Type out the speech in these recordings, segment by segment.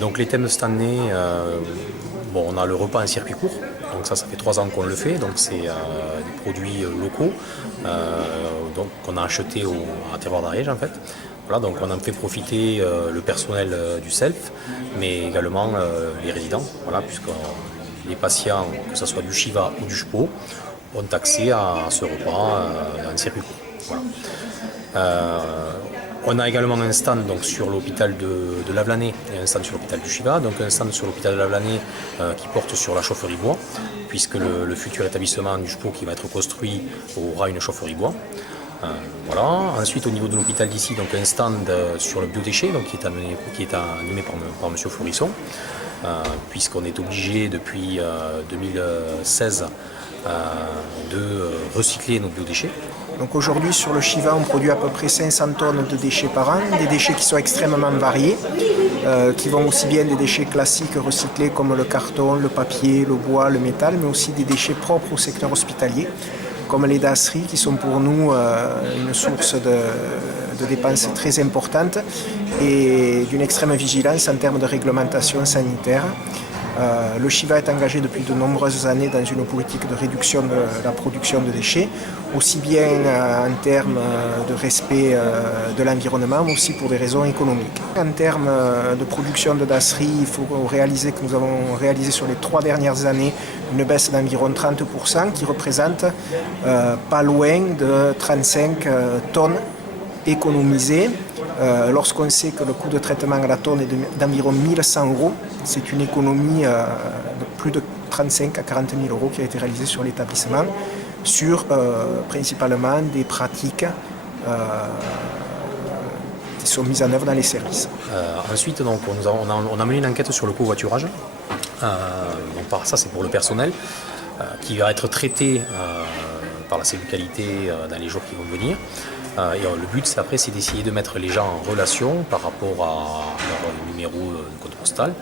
Donc les thèmes de cette année, bon, on a le repas en circuit court, donc ça fait 3 ans qu'on le fait, donc c'est des produits locaux donc, qu'on a achetés à Terroir d'Ariège en fait. Voilà, donc on en fait profiter le personnel du SELF, mais également les résidents, voilà, puisque les patients, que ce soit du Shiva ou du SPO, ont accès à ce repas en circuit court. Voilà. On a également un stand donc, sur l'hôpital de Lavelanet et un stand sur l'hôpital du Shiva. Donc un stand sur l'hôpital de Lavelanet qui porte sur la chaufferie bois, puisque le futur établissement du SPO qui va être construit aura une chaufferie bois. Voilà. Ensuite, au niveau de l'hôpital d'ici, donc un stand sur le biodéchet, donc, qui est animé par M. Florisson, puisqu'on est obligé depuis 2016 de recycler nos biodéchets. Donc aujourd'hui sur le Shiva on produit à peu près 500 tonnes de déchets par an, des déchets qui sont extrêmement variés, qui vont aussi bien des déchets classiques recyclés comme le carton, le papier, le bois, le métal, mais aussi des déchets propres au secteur hospitalier, comme les dasseries qui sont pour nous une source de dépenses très importante et d'une extrême vigilance en termes de réglementation sanitaire. Le Shiva est engagé depuis de nombreuses années dans une politique de réduction de la production de déchets, aussi bien en termes de respect de l'environnement, mais aussi pour des raisons économiques. En termes de production de dasserie, il faut réaliser que nous avons réalisé sur les 3 dernières années une baisse d'environ 30%, qui représente pas loin de 35 tonnes économisées. Lorsqu'on sait que le coût de traitement à la tonne est d'environ 1100 €, c'est une économie de plus de 35 à 40 000 € qui a été réalisée sur l'établissement, sur principalement des pratiques qui sont mises en œuvre dans les services. Ensuite, donc, on a mené une enquête sur le covoiturage. Donc, ça, c'est pour le personnel qui va être traité par la cellule qualité dans les jours qui vont venir. Et le but, c'est d'essayer de mettre les gens en relation par rapport à leur numéro de code postal,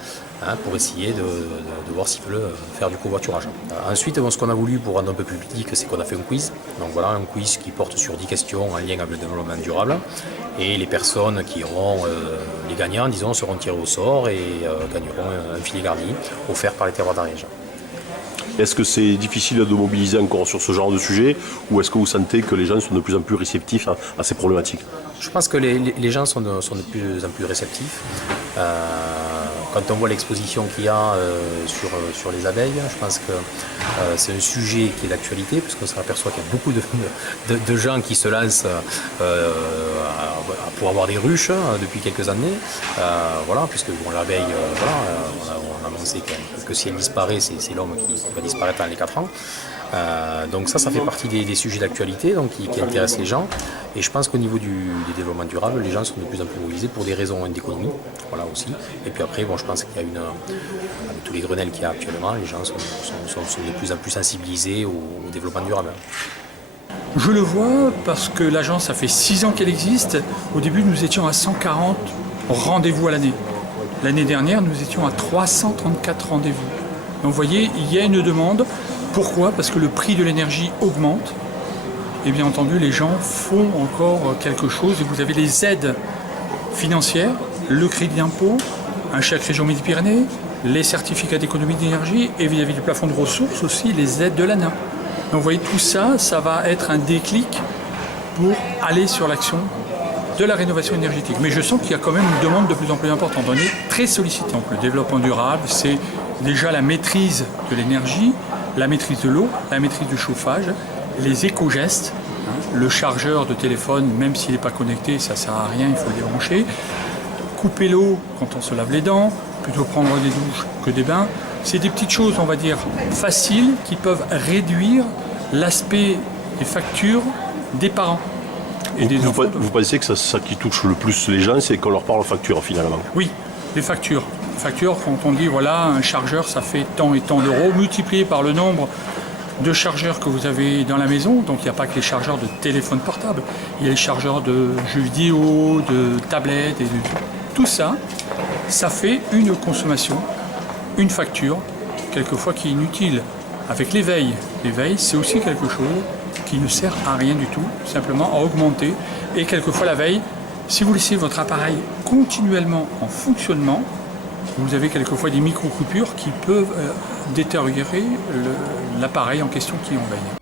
pour essayer de voir s'ils veulent faire du covoiturage. Ensuite, ce qu'on a voulu pour rendre un peu plus ludique, c'est qu'on a fait un quiz. Donc voilà, un quiz qui porte sur 10 questions en lien avec le développement durable. Et les personnes qui auront, les gagnants, disons, seront tirés au sort et gagneront un filet garni offert par les Terroirs d'Ariège. Est-ce que c'est difficile de mobiliser encore sur ce genre de sujet ou est-ce que vous sentez que les gens sont de plus en plus réceptifs à ces problématiques? Je pense que les gens sont de plus en plus réceptifs. Quand on voit l'exposition qu'il y a sur les abeilles, je pense que c'est un sujet qui est d'actualité, parce qu'on s'aperçoit qu'il y a beaucoup de gens qui se lancent pour avoir des ruches depuis quelques années. Voilà, puisque l'abeille, on a annoncé que si elle disparaît, c'est l'homme qui va disparaître dans les 4 ans. Donc ça fait partie des sujets d'actualité qui intéressent les gens. Et je pense qu'au niveau du développement durable, les gens sont de plus en plus mobilisés pour des raisons d'économie, voilà aussi. Et puis après, je pense qu'il y a avec tous les grenelles qu'il y a actuellement, les gens sont de plus en plus sensibilisés au développement durable. Je le vois parce que l'agence, ça fait 6 ans qu'elle existe. Au début, nous étions à 140 rendez-vous à l'année. L'année dernière, nous étions à 334 rendez-vous. Donc vous voyez, il y a une demande. Pourquoi? Parce que le prix de l'énergie augmente. Et bien entendu, les gens font encore quelque chose. Et vous avez les aides financières, le crédit d'impôt, un chèque région Midi-Pyrénées, les certificats d'économie d'énergie et vis-à-vis du plafond de ressources aussi les aides de l'ANA. Donc vous voyez, tout ça, ça va être un déclic pour aller sur l'action de la rénovation énergétique. Mais je sens qu'il y a quand même une demande de plus en plus importante. On est très sollicité. Donc le développement durable, c'est déjà la maîtrise de l'énergie, la maîtrise de l'eau, la maîtrise du chauffage, les éco-gestes, le chargeur de téléphone, même s'il n'est pas connecté, ça ne sert à rien, il faut le débrancher. Couper l'eau quand on se lave les dents, plutôt prendre des douches que des bains. C'est des petites choses, on va dire, faciles qui peuvent réduire l'aspect des factures des parents. Et des enfants. Vous pensez que ça qui touche le plus les gens, c'est qu'on leur parle facture finalement? Oui, les factures. Facture, quand on dit voilà, un chargeur ça fait tant et tant d'euros, multiplié par le nombre de chargeurs que vous avez dans la maison. Donc il n'y a pas que les chargeurs de téléphone portable, il y a les chargeurs de jeux vidéo, de tablettes, et tout ça, ça fait une consommation, une facture, quelquefois qui est inutile. Avec l'éveil, l'éveil c'est aussi quelque chose qui ne sert à rien du tout, simplement à augmenter. Et quelquefois la veille, si vous laissez votre appareil continuellement en fonctionnement, vous avez quelquefois des micro-coupures qui peuvent détériorer l'appareil en question qui envahit.